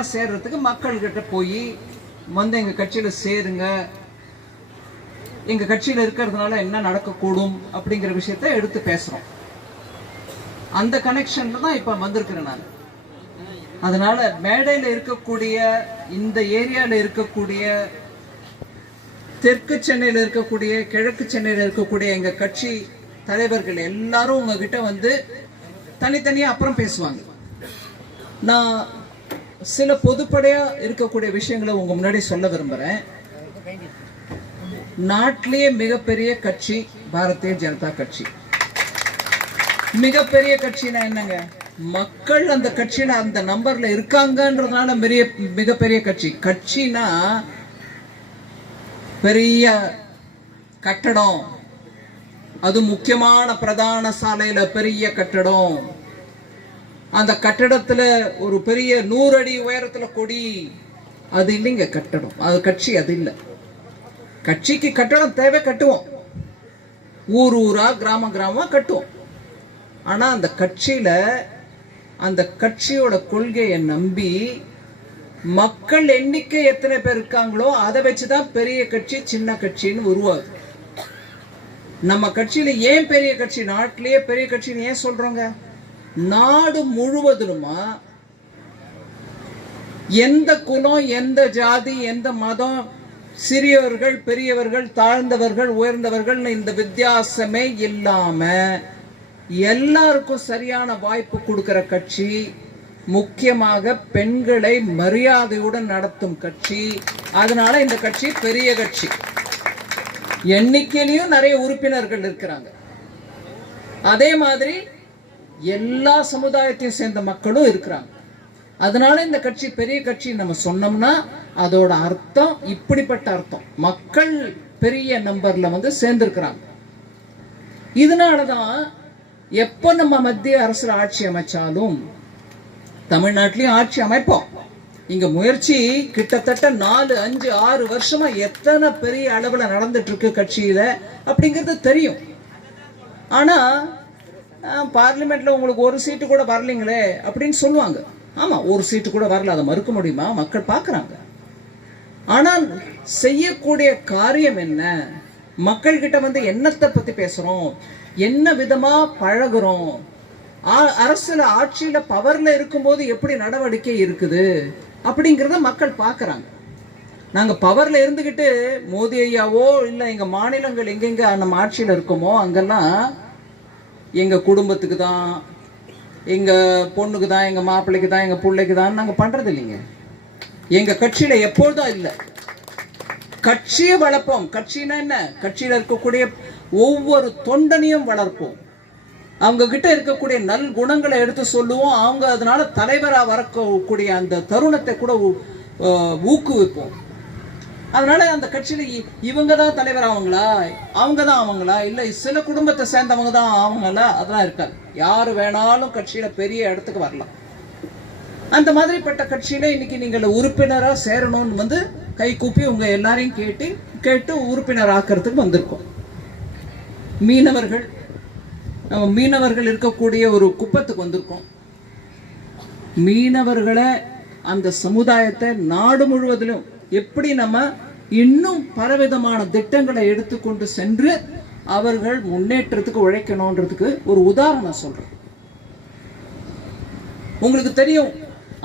பிரதமராக சேர்றதுக்கு மக்கள்கிட்ட போய் வந்து எங்கள் கட்சியில் சேருங்க, எங்கள் கட்சியில் இருக்கிறதுனால என்ன நடக்கக்கூடும் அப்படிங்கிற விஷயத்த எடுத்து பேசுகிறோம். அந்த கனெக்ஷன்ல தான் இப்போ வந்திருக்கிறேன் நான். அதனால மேடையில் இருக்கக்கூடிய, இந்த ஏரியாவில் இருக்கக்கூடிய, தெற்கு சென்னையில் இருக்கக்கூடிய, கிழக்கு சென்னையில் இருக்கக்கூடிய எங்கள் கட்சி தலைவர்கள் எல்லாரும் உங்ககிட்ட வந்து தனித்தனியாக அப்புறம் பேசுவாங்க. நான் சில பொதுப்படையாக இருக்கக்கூடிய விஷயங்களை உங்க முன்னாடி சொல்ல விரும்புகிறேன். நாட்டிலேயே மிகப்பெரிய கட்சி பாரதிய ஜனதா கட்சி. மிகப்பெரிய கட்சினா என்னங்க? மக்கள் அந்த கட்சியில அந்த நம்பர்ல இருக்காங்கன்றதுனால மிகப்பெரிய கட்சி. கட்சினா பெரிய கட்டடம், அது முக்கியமான பிரதான சாலையில பெரிய கட்டடம், அந்த கட்டடத்துல ஒரு பெரிய 100 அடி உயரத்துல கொடி, அது இல்லைங்க கட்டடம். அது கட்சி, அது இல்லை. கட்சிக்கு கட்டடம் தேவை, கட்டுவோம். ஊர் ஊரா கிராம கிராமமா கட்டுவோம். ஆனா அந்த கட்சியில, அந்த கட்சியோட கொள்கையை நம்பி மக்கள் எண்ணிக்கை எத்தனை பேர் இருக்காங்களோ அதை வச்சுதான் பெரிய கட்சி சின்ன கட்சின்னு உருவாகுது. நம்ம கட்சியில ஏன் பெரிய கட்சி, நாட்டிலேயே பெரிய கட்சின்னு ஏன் சொல்றோங்க? நாடு முழுவதுமா எந்த குலம், எந்த ஜாதி, எந்த மதம், சிறியவர்கள், பெரியவர்கள், தாழ்ந்தவர்கள், உயர்ந்தவர்கள், இந்த வித்தியாசமே இல்லாம எல்லாருக்கும் சரியான வாய்ப்பு கொடுக்கிற கட்சி. முக்கியமாக பெண்களை மரியாதையுடன் நடத்தும் கட்சி. அதனால இந்த கட்சி பெரிய கட்சி. எண்ணிக்கையிலையும் நிறைய உறுப்பினர்கள் இருக்கிறாங்க. அதே மாதிரி எல்லா சமுதாயத்தையும் சேர்ந்த மக்களும் இருக்கிறாங்க. அதனால இந்த கட்சி பெரிய கட்சி நம்ம சொன்னோம்னா அதோட அர்த்தம் இப்படிப்பட்ட அர்த்தம். மக்கள் பெரிய நம்பர்ல வந்து சேர்ந்திருக்கிறாங்க. இதனாலதான் எப்ப நம்ம மத்திய அரசு ஆட்சி அமைச்சாலும், தமிழ்நாட்டிலையும் ஆட்சி அமைப்போம். இங்க முயற்சி கிட்டத்தட்ட 4, 5, 6 வருஷமா எத்தனை பெரிய அளவுல நடந்துட்டு இருக்கு கட்சியில அப்படிங்கிறது தெரியும். ஆனா பார்லிமெண்ட்ல உங்களுக்கு ஒரு சீட்டு கூட வரலீங்களே அப்படின்னு சொல்லுவாங்க. ஆமா, ஒரு சீட்டு கூட வரல, அதை மறுக்க முடியுமா? மக்கள் பாக்குறாங்க. ஆனால் செய்யக்கூடிய காரியம் என்ன? மக்கள் கிட்ட வந்து என்னத்தை பத்தி பேசுறோம், என்ன விதமா பழகுறோம், அரசுல ஆட்சியில பவர்ல இருக்கும்போது எப்படி நடவடிக்கை இருக்குது அப்படிங்கிறத மக்கள் பாக்குறாங்க. நாங்க பவர்ல இருந்துகிட்டு மோடி ஐயாவோ இல்ல எங்க மாநிலங்கள் எங்கெங்க நம்ம ஆட்சியில இருக்கோமோ அங்கெல்லாம் எங்க குடும்பத்துக்கு தான், எங்க பொண்ணுக்கு தான், எங்க மாப்பிள்ளைக்கு தான், எங்க பிள்ளைக்கு தான் நாங்க பண்றது இல்லைங்க. எங்க கட்சியில எப்பொழுதும் இல்லை. கட்சியை வளர்ப்போம். கட்சினா என்ன? கட்சியில இருக்கக்கூடிய ஒவ்வொரு தொண்டனையும் வளர்ப்போம். அவங்க கிட்ட இருக்கக்கூடிய நல் குணங்களை எடுத்து சொல்லுவோம். அவங்க அதனால தலைவரா வரக்கூடிய அந்த தருணத்தை கூட ஊக்குவிப்போம். அதனால அந்த கட்சியில இவங்க தான் தலைவர் ஆவாங்களா, அவங்க தான் ஆவாங்களா, இல்ல சில குடும்பத்தை சேர்ந்தவங்க தான் ஆவாங்களா, அதெல்லாம் இருக்காது. யாரு வேணாலும் கட்சியில பெரிய இடத்துக்கு வரலாம். அந்த மாதிரிப்பட்ட கட்சியில இன்னைக்கு நீங்கள் உறுப்பினரா சேரணும்னு வந்து கை கூப்பி உங்க எல்லாரையும் கேட்டு உறுப்பினர் ஆக்கிறதுக்கு வந்திருக்கோம். மீனவர்கள் இருக்கக்கூடிய ஒரு குப்பத்துக்கு வந்திருக்கோம். மீனவர்களை, அந்த சமுதாயத்தை நாடு முழுவதிலும் எப்படி நம்ம இன்னும் பலவிதமான திட்டங்களை எடுத்துக்கொண்டு சென்று அவர்கள் முன்னேற்றத்துக்கு உழைக்கணும்ன்றதுக்கு ஒரு உதாரணம் சொல்றேன். உங்களுக்கு தெரியும்,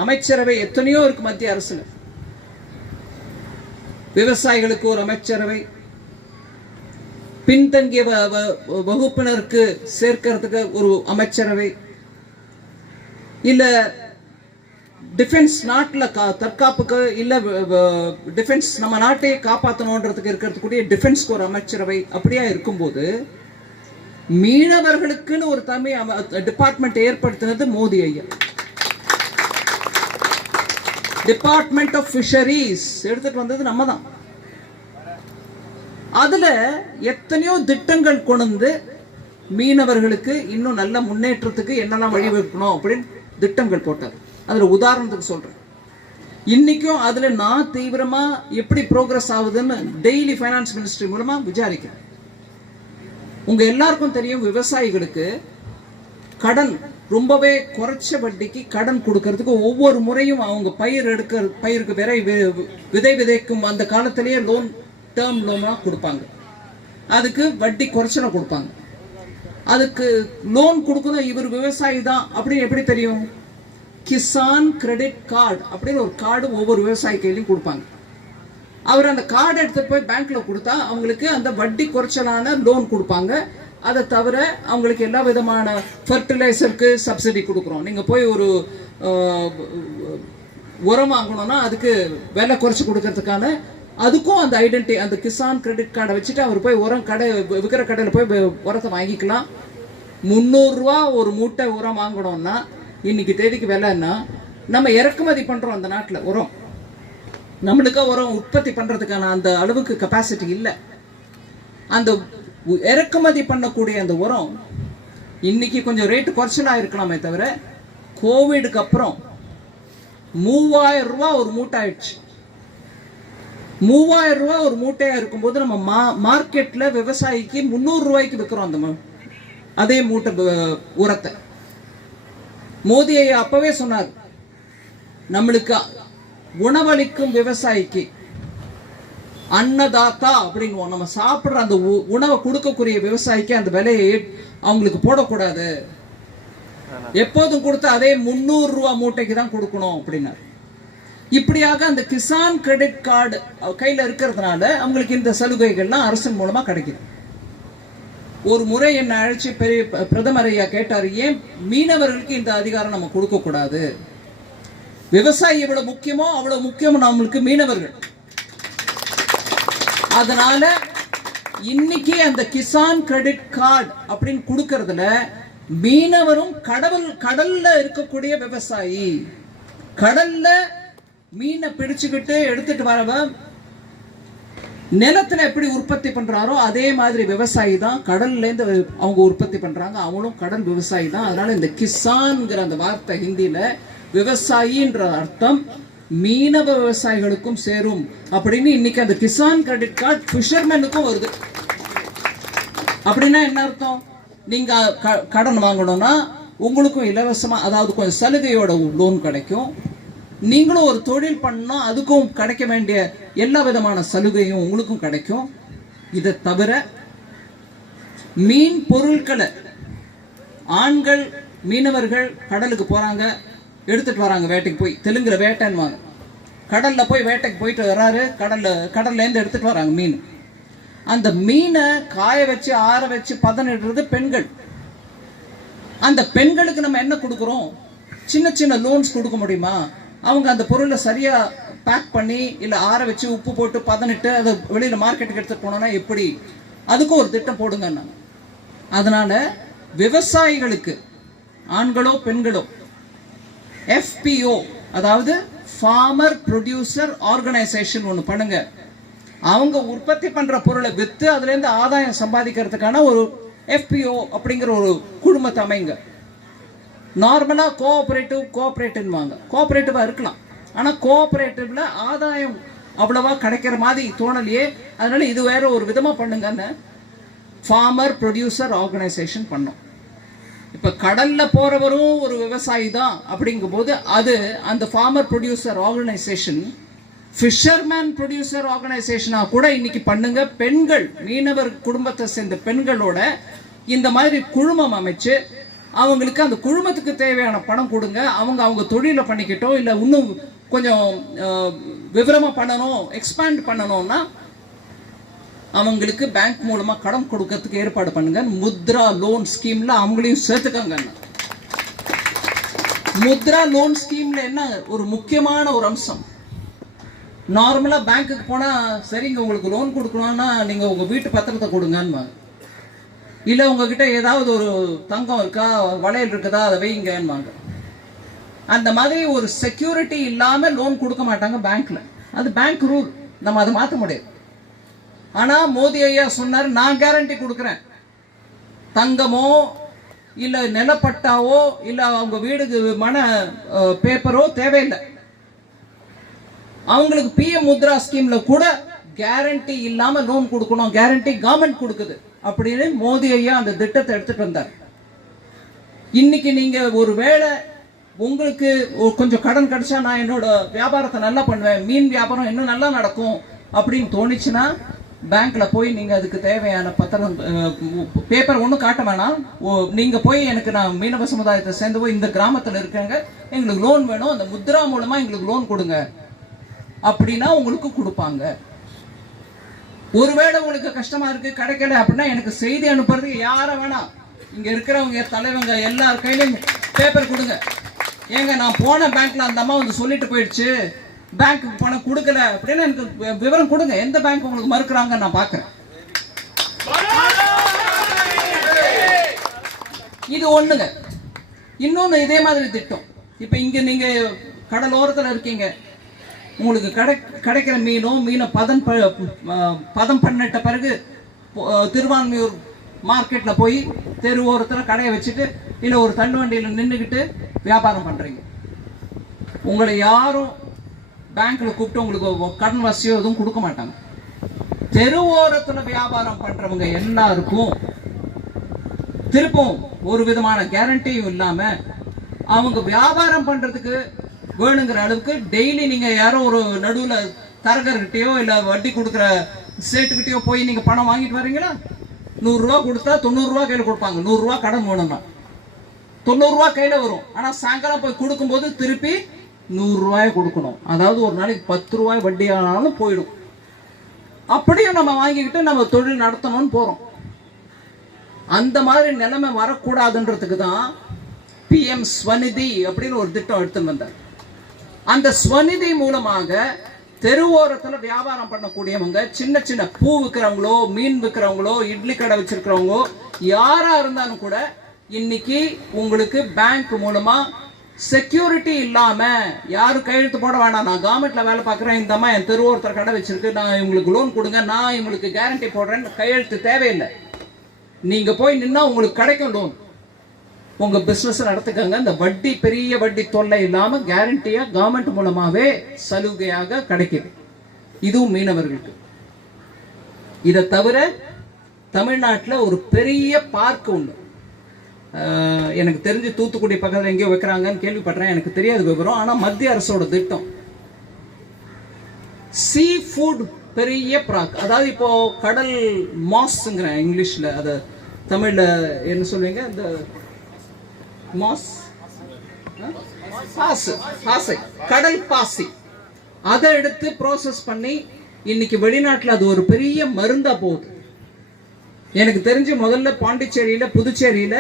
அமைச்சரவை எத்தனையோ இருக்கு மத்திய அரசுல. விவசாயிகளுக்கு ஒரு அமைச்சரவை, பின்தங்கிய வகுப்பினருக்கு சேர்க்கிறதுக்கு ஒரு அமைச்சரவை, இல்ல டிஃபென்ஸ் நாட்டில் தற்காப்புக்கு, இல்ல டிஃபென்ஸ் நம்ம நாட்டையே காப்பாற்றணுன்றதுக்கு இருக்கிறதுக்கூடிய டிஃபென்ஸ்க்கு ஒரு அமைச்சரவை. அப்படியா இருக்கும்போது மீனவர்களுக்குன்னு ஒரு டிபார்ட்மெண்ட் ஏற்படுத்தினது மோடி ஐயா. டிபார்ட்மெண்ட் ஆஃப் ஃபிஷரிஸ் எடுத்துட்டு வந்தது நம்ம தான். அதுல எத்தனையோ திட்டங்கள் கொண்டு மீனவர்களுக்கு இன்னும் நல்ல முன்னேற்றத்துக்கு என்னெல்லாம் வழிவகுக்கணும் அப்படின்னு திட்டங்கள் போட்டார். அதுல உதாரணத்துக்கு சொல்றேன். இன்னைக்கும் அதுல நான் தீவிரமா எப்படி ப்ரோக்ரஸ் ஆகுதுன்னு டெய்லி ஃபைனான்ஸ் மினிஸ்ட்ரி மூலமா விசாரிக்கிறேன். உங்க எல்லாருக்கும் தெரியும், விவசாயிகளுக்கு கடன் ரொம்பவே குறைச்ச வட்டிக்கு கடன் கொடுக்கறதுக்கு ஒவ்வொரு முறையும் அவங்க பயிருக்கு விதை விதைக்கும் அந்த காலத்திலேயே லோன் டேர்ம் லோனா கொடுப்பாங்க. அதுக்கு வட்டி குறைச்சல கொடுப்பாங்க. அதுக்கு லோன் கொடுக்கணும் இவர் விவசாயி தான் அப்படின்னு எப்படி தெரியும்? கிசான் கிரெடிட் கார்டு அப்படின்னு ஒரு கார்டு ஒவ்வொரு விவசாயி கையிலையும் கொடுப்பாங்க. அவர் அந்த கார்டு எடுத்து போய் பேங்க்ல கொடுத்தா அவங்களுக்கு அந்த வட்டி குறைச்சலான லோன் கொடுப்பாங்க. அதை தவிர அவங்களுக்கு எல்லா விதமான ஃபர்டிலைசருக்கு சப்சிடி கொடுக்குறோம். நீங்க போய் ஒரு உரம் வாங்கணும்னா அதுக்கு விலை குறைச்சி கொடுக்கறதுக்கான அதுக்கும் அந்த ஐடென்டி அந்த கிசான் கிரெடிட் கார்டை வச்சுட்டு அவர் போய் உரம் கடை விற்கிற கடையில் போய் உரத்தை வாங்கிக்கலாம். 300 ரூபா ஒரு மூட்டை உரம் வாங்கணும்னா இன்னைக்கு தேதிக்கு விலைன்னா நம்ம இறக்குமதி பண்றோம். அந்த நாட்டில் உரம் நம்மளுக்கு உரம் உற்பத்தி பண்றதுக்கான அந்த அளவுக்கு கெப்பாசிட்டி இல்லை. அந்த இறக்குமதி பண்ணக்கூடிய அந்த உரம் இன்னைக்கு கொஞ்சம் ரேட்டு குறைச்சலா இருக்கலாமே தவிர கோவிடுக்கு அப்புறம் 3000 ரூபாய் ஒரு மூட்டை ஆயிடுச்சு. 3000 ரூபாய் ஒரு மூட்டையா இருக்கும்போது நம்ம மார்க்கெட்ல விவசாயிக்கு 300 ரூபாய்க்கு விற்கிறோம் அந்த அதே மூட்டை உரத்தை. மோடி ஐயா அப்பவே சொன்னார், நம்மளுக்கு உணவளிக்கும் விவசாயிக்கு அன்னதாத்தா அப்படின்னு நம்ம சாப்பிடுற அந்த உணவை கொடுக்கக்கூடிய விவசாயிக்கு அந்த விலையை அவங்களுக்கு போடக்கூடாது, எப்போதும் கொடுத்த அதே 300 ரூபாய் மூட்டைக்கு தான் கொடுக்கணும் அப்படின்னாரு. இப்படியாக அந்த கிசான் கிரெடிட் கார்டு கையில இருக்கிறதுனால அவங்களுக்கு இந்த சலுகைகள்லாம் அரசின் மூலமா கிடைக்குது. ஒரு முறை என்ன அழைச்சி பெரிய பிரதமர் ஐயா கேட்டாரு, ஏன் மீனவர்களுக்கு இந்த அதிகாரம் நம்ம கொடுக்க கூடாது? விவசாயி எவ்வளவு முக்கியமோ அவ்வளவு முக்கியம் நம்மளுக்கு மீனவர்கள். அதனால இன்னைக்கு அந்த கிசான் கிரெடிட் கார்டு அப்படின்னு கொடுக்கறதுல மீனவரும் கடல்ல இருக்கக்கூடிய விவசாயி கடல்ல மீனை பிடிச்சுக்கிட்டு எடுத்துட்டு வரவ நிலத்துல எப்படி உற்பத்தி பண்றாரோ அதே மாதிரி விவசாயி தான் கடல்ல இருந்து அவங்க உற்பத்தி பண்றாங்க. அவங்களும் கடல் விவசாயி தான். அதனால இந்த கிசான்ங்கிற அந்த வார்த்தை ஹிந்தியில விவசாயின்ற அர்த்தம் மீனவ விவசாயிகளுக்கும் சேரும் அப்படின்னு இன்னைக்கு அந்த கிசான் கிரெடிட் கார்டு ஃபிஷர்மேனுக்கும் வருது. அப்படின்னா என்ன அர்த்தம்? நீங்க கடன் வாங்கணும்னா உங்களுக்கும் இலவசமா, அதாவது கொஞ்சம் சலுகையோட லோன் கிடைக்கும். நீங்களும் ஒரு தொழில் பண்ணா அதுக்கும் கிடைக்க வேண்டிய எல்லா விதமான சலுகையும் உங்களுக்கும் கிடைக்கும். இதை தவிர மீன் பொருட்களை ஆண்கள் மீனவர்கள் கடலுக்கு போறாங்க, எடுத்துட்டு வராங்க, வேட்டைக்கு போய் தெலுங்குல வேட்டைன்னு கடல்ல போய் வேட்டைக்கு போயிட்டு வராரு, கடல்ல இருந்து எடுத்துட்டு வராங்க மீன். அந்த மீனை காய வச்சு ஆற வச்சு பதனிடுறது பெண்கள். அந்த பெண்களுக்கு நம்ம என்ன கொடுக்குறோம்? சின்ன சின்ன லோன்ஸ் கொடுக்க முடியுமா? அவங்க அந்த பொருளை சரியா பேக் பண்ணி இல்ல ஆற வச்சு உப்பு போட்டு பதனிட்டு அதை வெளியில மார்க்கெட்டுக்கு எடுத்துட்டு போனோம்னா எப்படி? அதுக்கும் ஒரு திட்டம் போடுங்க. அதனால விவசாயிகளுக்கு ஆண்களோ பெண்களோ FPO அதாவது ஃபார்மர் ப்ரொடியூசர் ஆர்கனைசேஷன் ஒன்று பண்ணுங்க. அவங்க உற்பத்தி பண்ற பொருளை வித்து அதுல இருந்து ஆதாயம் சம்பாதிக்கிறதுக்கான ஒரு FPO அப்படிங்கிற ஒரு குழுமத்தை அமைங்க. நார்மலா கோஆபரேட்டிவா இருக்கலாம். ஆனா கோஆபரேட்டிவ்ல ஆதாயம் அவ்வளவா கிடைக்கிற மாதிரி தோணலையே, அதனால இது வேற ஒரு விதமா பண்ணுங்கன்னு ஃபார்மர் ப்ரொடியூசர் ஆர்கனைசேஷன் பண்ணோம். இப்ப கடல்ல போறவரும் ஒரு விவசாயி தான் அப்படிங்கும் போது அது அந்த farmer producer organisation fisherman producer ஆர்கனைசேஷனா கூட இன்னைக்கு பண்ணுங்க. பெண்கள் மீனவர் குடும்பத்தை சேர்ந்த பெண்களோட இந்த மாதிரி குழுமம் அமைச்சு அவங்களுக்கு அந்த குழுமத்துக்கு தேவையான பணம் கொடுங்க. அவங்க தொழிலை பண்ணிக்கிட்டோம், இல்லை இன்னும் கொஞ்சம் விவரமா பண்ணணும், எக்ஸ்பேண்ட் பண்ணணும்னா அவங்களுக்கு பேங்க் மூலமா கடன் கொடுக்கறதுக்கு ஏற்பாடு பண்ணுங்க. முத்ரா லோன் ஸ்கீம்ல அவங்களையும் சேர்த்துக்கங்க. முத்ரா லோன் ஸ்கீம்ல என்ன ஒரு முக்கியமான ஒரு அம்சம், நார்மலா பேங்க்குக்கு போனா சரிங்க உங்களுக்கு லோன் கொடுக்கணும்னா நீங்க உங்க வீட்டு பத்திரத்தை கொடுங்கன்னு, இல்ல உங்ககிட்ட ஏதாவது ஒரு தங்கம் இருக்கா வளையல் இருக்குதா அதை வைங்கன்னு. அந்த மாதிரி ஒரு செக்யூரிட்டி இல்லாம லோன் கொடுக்க மாட்டாங்க பேங்க்ல. அது பேங்க் ரூல், நம்ம அதை மாற்ற முடியாது. ஆனா மோடி ஐயா சொன்னார், நான் கேரண்டி கொடுக்குறேன், தங்கமோ இல்ல நிலப்பட்டாவோ இல்ல அவங்க வீடுக்கு மன பேப்பரோ தேவையில்லை. அவங்களுக்கு PM முத்ரா ஸ்கீம்ல கூட கேரண்டி இல்லாம லோன் கொடுக்கணும், கேரண்டி கவர்மெண்ட் கொடுக்குது அப்படின்னு மோடி ஐயா அந்த திட்டத்தை எடுத்துட்டு வந்தார். இன்னைக்கு நீங்க ஒரு வேளை உங்களுக்கு கொஞ்சம் கடன் கிடைச்சா நான் என்னோட வியாபாரத்தை நல்லா பண்ணுவேன், மீன் வியாபாரம் இன்னும் நல்லா நடக்கும் அப்படின்னு தோணுச்சுன்னா பேங்க்ல போய் நீங்க அதுக்கு தேவையான பத்திரம் பேப்பர் ஒன்றும் காட்ட வேணாம். நீங்க போய் எனக்கு நான் மீனவ சமுதாயத்தை சேர்ந்து போய் இந்த கிராமத்தில் இருக்காங்க, எங்களுக்கு லோன் வேணும், அந்த முத்ரா மூலமா எங்களுக்கு லோன் கொடுங்க அப்படின்னா உங்களுக்கு கொடுப்பாங்க. ஒருவேளை உங்களுக்கு கஷ்டமா இருக்கு கிடைக்கல அப்படின்னா எனக்கு செய்தி அனுப்புறதுக்கு யார வேணாம், இங்க இருக்கிறவங்க தலைவங்க எல்லார் கையிலும் பேப்பர் கொடுங்க. ஏங்க நான் போன பேங்க்ல அந்த அம்மா வந்து சொல்லிட்டு போயிடுச்சு, பேங்க்கு பணம் கொடுக்கல அப்படின்னு எனக்கு விவரம் கொடுங்க. எந்த பேங்க் உங்களுக்கு மறுக்கிறாங்க நான் பாக்குறேன். இது ஒண்ணுங்க. இன்னொன்னு இதே மாதிரி திட்டம். இப்ப இங்க நீங்க கடலோரத்துல இருக்கீங்க, உங்களுக்கு கிடைக்கிற மீனை பதம் பண்ணிட்ட பிறகு திருவான்மையூர் மார்க்கெட்ல போய் தெருவோரத்துல கடையை வச்சுட்டு இல்ல ஒரு தள்ளு வண்டியில நின்றுகிட்டு வியாபாரம் பண்றீங்க. உங்களை யாரும் பேங்க்ல கூப்பிட்டு உங்களுக்கு கடன் வசதியோ எதுவும் கொடுக்க மாட்டாங்க. தெருவோரத்துல வியாபாரம் பண்றவங்க எல்லாருக்கும் திருப்பும் ஒரு விதமான கேரண்டியும் இல்லாம அவங்க வியாபாரம் பண்றதுக்கு வேணுங்கிற அளவுக்கு டெய்லி நீங்க யாரோ ஒரு நடுவுல தரகர்கிட்டயோ இல்ல வட்டி கொடுக்குற சேட்டுக்கிட்டயோ போய் நீங்க பணம் வாங்கிட்டு வரீங்களா? 100 ரூபா கொடுத்தா 90 ரூபா கையில கொடுப்பாங்க. 100 ரூபா கடன் வேணும்னா 90 ரூபா கையில வரும். ஆனா சாயங்காலம் போய் கொடுக்கும் போது திருப்பி 100 ரூபாய் கொடுக்கணும். அதாவது ஒரு நாளைக்கு 10 ரூபாய் வட்டி ஆனாலும் போயிடும். அப்படியும் நம்ம வாங்கிக்கிட்டு நம்ம தொழில் நடத்தணும்னு போறோம். அந்த மாதிரி நிலைமை வரக்கூடாதுன்றதுக்கு தான் PM ஸ்வநிதி அப்படின்னு ஒரு திட்டம் எடுத்துட்டு வந்தார். அந்த ஸ்வநிதி மூலமாக தெருவோரத்துல வியாபாரம் பண்ணக்கூடியவங்க, சின்ன சின்ன பூ விற்கிறவங்களோ, மீன் விற்கிறவங்களோ, இட்லி கடை வச்சிருக்கிறவங்களோ யாரா இருந்தாலும் கூட இன்னைக்கு உங்களுக்கு பேங்க் மூலமா செக்யூரிட்டி இல்லாம யாரும் கையெழுத்து போட வேணாம். நான் கவர்மெண்ட்ல வேலை பார்க்குறேன், இந்த அம்மா என் தெருவோரத்தில் கடை வச்சிருக்கு, நான் இவங்களுக்கு லோன் கொடுங்க, நான் இவங்களுக்கு கேரண்டி போடுறேன்னு கையெழுத்து தேவையில்லை. நீங்க போய் நின்னா உங்களுக்கு கிடைக்கும் லோன். உங்க பிசினஸ் நடத்துக்கங்க. இந்த வட்டி பெரிய வட்டி தொல்லை இல்லாம கேரண்டியா கவர்மெண்ட் மூலமாவே சலுகையாக கிடைக்குது. இதுவும் மீனவர்களுக்கு. இதை தவிர தமிழ்நாட்டில் ஒரு பெரிய பார்க் உண்டு. எனக்கு தெரிஞ்சு தூத்துக்குடி பக்கத்தில் எங்கேயோ வைக்கிறாங்கன்னு கேள்விப்படுறேன், எனக்கு தெரியாது விவரம். ஆனா மத்திய அரசோட திட்டம் சீ ஃபுட் பெரிய பார்க். அதாவது இப்போ கடல் மாஸ்ங்கிற இங்கிலீஷ்ல, அத தமிழ்ல என்ன சொல்லுவீங்க? இந்த மாஸ் பாசை, கடல் பாசி, அதை எடுத்து ப்ராசஸ் பண்ணி இன்னைக்கு வெளிநாட்டில் அது ஒரு பெரிய மருந்தா போகுது. எனக்கு தெரிஞ்சு முதல்ல பாண்டிச்சேரியில, புதுச்சேரியில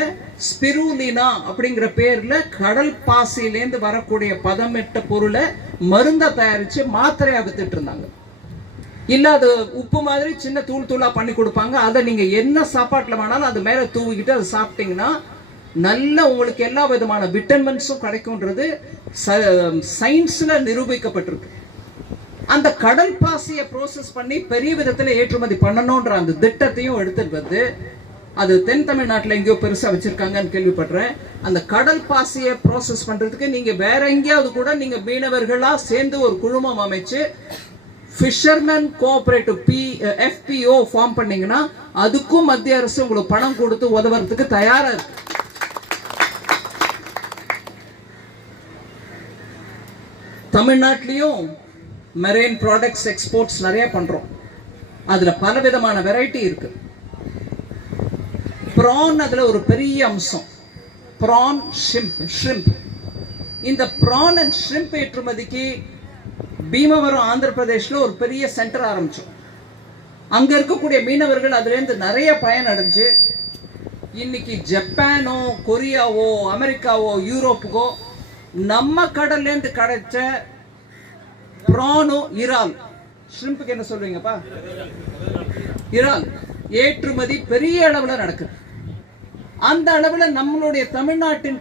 ஸ்பிருலினா அப்படிங்கிற பேர்ல கடல் பாசியிலேருந்து வரக்கூடிய பதமிட்ட பொருளை மருந்தா தயாரிச்சு மாத்திரையா வித்துட்டு இருந்தாங்க. இல்ல அது உப்பு மாதிரி சின்ன தூள் தூளா பண்ணி கொடுப்பாங்க. அதை நீங்க என்ன சாப்பாட்டுல வேணாலும் அது மேல தூவிக்கிட்டு அதை சாப்பிட்டீங்கன்னா நல்ல உங்களுக்கு எல்லா விதமான விட்டமின்ஸும் கிடைக்கும்ன்றது சயின்ஸ்ல நிரூபிக்கப்பட்டிருக்கு. அந்த கடல் பாசியை ப்ரோசஸ் பண்ணி பெரிய விதத்துல ஏற்றுமதி பண்ணணும்ன்ற அந்த திட்டத்தையும் எடுத்துட்டு வந்து அது தென் தமிழ்நாட்டில் எங்கேயோ பெருசா வச்சிருக்காங்கன்னு கேள்விப்படுறேன். அந்த கடல் பாசியை ப்ரோசஸ் பண்றதுக்கு நீங்க வேற எங்கேயாவது கூட நீங்க மீனவர்களா சேர்ந்து ஒரு குழுமம் அமைச்சு ஃபிஷர்மேன் கோஆபரேட்டிவ் FPO ஃபார்ம் பண்ணீங்கன்னா அதுக்கும் மத்திய அரசு உங்களுக்கு பணம் கொடுத்து உதவுறதுக்கு தயாரா இருக்கு. தமிழ்நாட்டிலையும் மெரைன் ப்ராடக்ட்ஸ் எக்ஸ்போர்ட்ஸ் நிறைய பண்றோம். அதுல பல விதமான வெரைட்டி இருக்கு. ப்ரான் அதுல ஒரு பெரிய அம்சம். Prawn, shrimp. இந்த ப்ரான் அண்ட் ஷ்ரிம்ப் ஏற்றுமதிக்கு பீமவரம் ஆந்திர பிரதேஷ்ல ஒரு பெரிய சென்டர் ஆரம்பிச்சோம். அங்க இருக்கக்கூடிய மீனவர்கள் அதுல இருந்து நிறைய பயன் அடைஞ்சு இன்னைக்கு ஜப்பானோ, கொரியாவோ, அமெரிக்காவோ, யூரோப்புக்கோ நம்ம கடல்ல இருந்து கிடைச்ச ப்ரானோ, இறால், ஷ்ரிம்புக்கு என்ன சொல்றீங்கப்பா, இறால் ஏற்றுமதி பெரிய அளவுல நடக்குது. அந்த அளவுல நம்மளுடைய தமிழ்நாட்டின்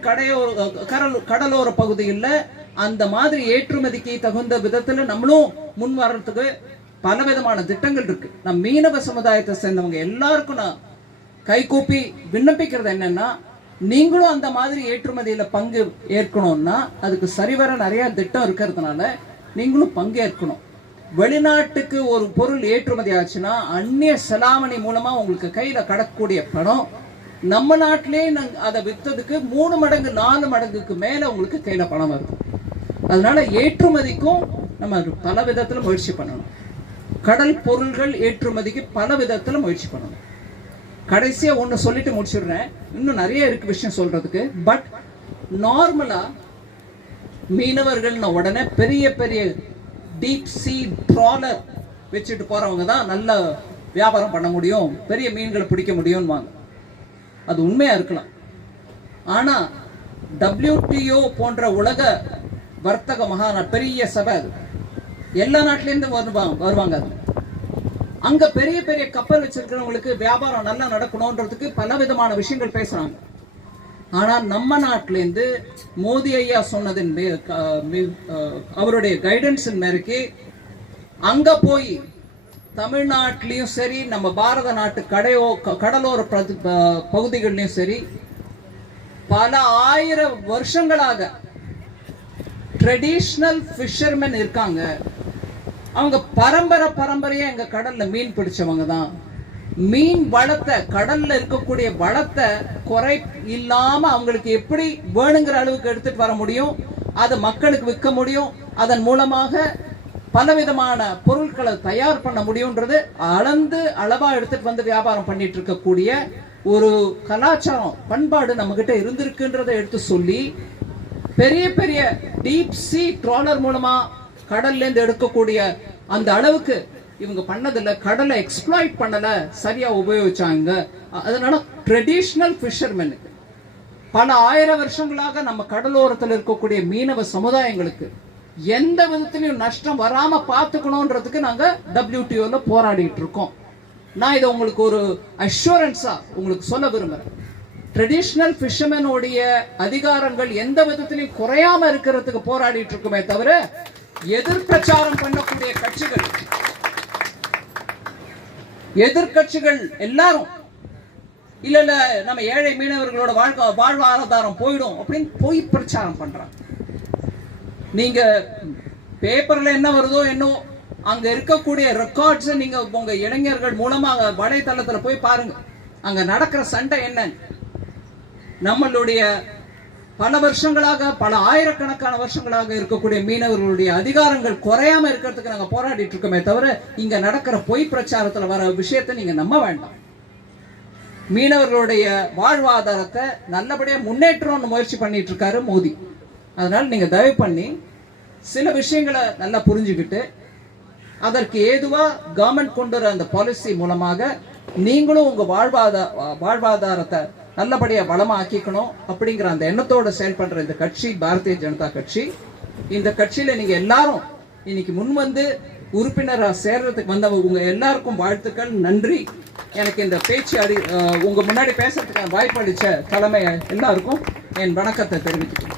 கடலோர பகுதியில் அந்த மாதிரி ஏற்றுமதிக்கு தகுந்த விதத்துல நம்மளும் முன் வர்றதுக்கு பல விதமான திட்டங்கள் இருக்கு. நம் மீனவ சமுதாயத்தை சேர்ந்தவங்க எல்லாருக்கும் நான் கைகூப்பி விண்ணப்பிக்கிறது என்னன்னா, நீங்களும் அந்த மாதிரி ஏற்றுமதியில பங்கு ஏற்கணும்னா அதுக்கு சரிவர நிறைய திட்டம் இருக்கிறதுனால நீங்களும் பங்கேற்கணும். வெளிநாட்டுக்கு ஒரு பொருள் ஏற்றுமதி ஆச்சுன்னா அந்நிய செலாவணி மூலமா உங்களுக்கு கையில கடக்கூடிய பணம் நம்ம நாட்டிலே அதை விற்றதுக்கு 3 மடங்கு 4 மடங்குக்கு மேல உங்களுக்கு கையில பணம் வருது. அதனால ஏற்றுமதிக்கும் நம்ம பல விதத்துல முயற்சி பண்ணணும். கடல் பொருள்கள் ஏற்றுமதிக்கு பல விதத்துல முயற்சி பண்ணணும். கடைசியா ஒண்ணு சொல்லிட்டு முடிச்சிடுறேன். இன்னும் நிறைய இருக்கு விஷயம் சொல்றதுக்கு. பட் நார்மலா மீனவர்கள் உடனே பெரிய பெரிய டீப் சீ ட்ராலர் வச்சுட்டு போறவங்க தான் நல்ல வியாபாரம் பண்ண முடியும், பெரிய மீன்களை பிடிக்க முடியும்வாங்க. அது உண்மையா இருக்கலாம். ஆனா WTO போன்ற உலக வர்த்தக மகாநாடு பெரிய சபை, அது எல்லா நாட்டிலேருந்து வருவாங்க. அது அங்க பெரிய பெரிய கப்பல் வச்சிருக்கிறவங்களுக்கு வியாபாரம் நல்லா நடக்கணும்ன்றதுக்கு பல விதமான விஷயங்கள் பேசுறாங்க. ஆனா நம்ம நாட்டிலேருந்து மோடி ஐயா சொன்னதின் அவருடைய கைடன்ஸின் மேற்கு அங்க போய் தமிழ்நாட்டிலையும் சரி, நம்ம பாரத நாட்டு கடலோர பகுதிகளிலும் சரி, பல 1000 வருஷங்களாக ட்ரெடிஷனல் ஃபிஷர்மேன் இருக்காங்க. அவங்க பரம்பரையா எங்க கடல்ல மீன் பிடிச்சவங்க தான். மீன் வளத்தை, கடல்ல இருக்கக்கூடிய வளத்தை குறை இல்லாம அவங்களுக்கு எப்படி வேணுங்கிற அளவுக்கு எடுத்துட்டு வர முடியும், அதை மக்களுக்கு விற்க முடியும், அதன் மூலமாக பலவிதமான பொருட்களை தயார் பண்ண முடியும்ன்றது அளவா எடுத்துட்டு வந்து வியாபாரம் பண்ணிட்டு இருக்கக்கூடிய ஒரு கலாச்சாரம், பண்பாடு நம்ம கிட்ட இருந்திருக்குன்றதை எடுத்து சொல்லி, பெரிய பெரிய டீப் சீ ட்ராலர் மூலமா கடல்ல இருந்து எடுக்கக்கூடிய அந்த அளவுக்கு இவங்க பண்ணதில்ல, கடலை எக்ஸ்ப்ளாய்ட் பண்ணல, சரியா உபயோகிச்சாங்க. அதனால ட்ரெடிஷனல் ஃபிஷர்மேனுக்கு பல 1000 வருஷங்களாக நம்ம கடலோரத்தில் இருக்கக்கூடிய மீனவ சமுதாயங்களுக்கு எந்த விதத்திலையும் நஷ்டம் வராம பாத்துக்கணும்ன்றதுக்கு நாங்க WTOல போராடிட்டு இருக்கோம். நான் இதை உங்களுக்கு ஒரு அஷூரன்ஸா உங்களுக்கு சொல்ல விரும்புறேன். ட்ரெடிஷனல் ஃபிஷர்மேனுடைய அதிகாரங்கள் எந்த விதத்திலையும் குறையாம இருக்கிறதுக்கு போராடிட்டு இருக்குமே தவிர, எதிர்பிரச்சாரம் பண்ணக்கூடிய எதிர்கட்சிகள் எல்லாரும் இல்ல நம்ம ஏழை மீனவர்களோட வாழ்வாதாரம் போயிடும் அப்படின்னு பொய் பிரச்சாரம் பண்றாங்க. நீங்க பேப்பர்ல என்ன வருதோ என்னவோ, அங்க இருக்கக்கூடிய ரெக்கார்ட்ஸ் நீங்க உங்க இளைஞர்கள் மூலமாக வலைத்தளத்துல போய் பாருங்க. அங்க நடக்கிற சண்டை என்ன. நம்மளுடைய பல வருஷங்களாக, பல ஆயிரக்கணக்கான வருஷங்களாக இருக்கக்கூடிய மீனவர்களுடைய அதிகாரங்கள் குறையாம இருக்கிறதுக்கு நாங்க போராடிட்டு இருக்கோமே தவிர, இங்க நடக்கிற பொய் பிரச்சாரத்துல வர விஷயத்தை நீங்க நம்ப வேண்டாம். மீனவர்களுடைய வாழ்வாதாரத்தை நல்லபடியா முன்னேற்றம்னு முயற்சி பண்ணிட்டு இருக்காரு மோடி. அதனால நீங்க தயவு பண்ணி சில விஷயங்களை நல்லா புரிஞ்சுக்கிட்டு, அதற்கு ஏதுவா கவர்மெண்ட் கொண்டு வர அந்த பாலிசி மூலமாக நீங்களும் உங்க வாழ்வாதாரத்தை நல்லபடியா வளமா ஆக்கிக்கணும் அப்படிங்கிற அந்த எண்ணத்தோட செயல்படுற இந்த கட்சி பாரதிய ஜனதா கட்சி. இந்த கட்சியில நீங்க எல்லாரும் இன்னைக்கு முன் வந்து உறுப்பினரா சேர்றதுக்கு வந்தவங்க உங்க எல்லாருக்கும் வாழ்த்துக்கள், நன்றி. எனக்கு இந்த பேச்சு உங்க முன்னாடி பேசுறதுக்கான வாய்ப்பு அளிச்ச தலைமை எல்லாருக்கும் என் வணக்கத்தை தெரிவித்துக்கிறேன்.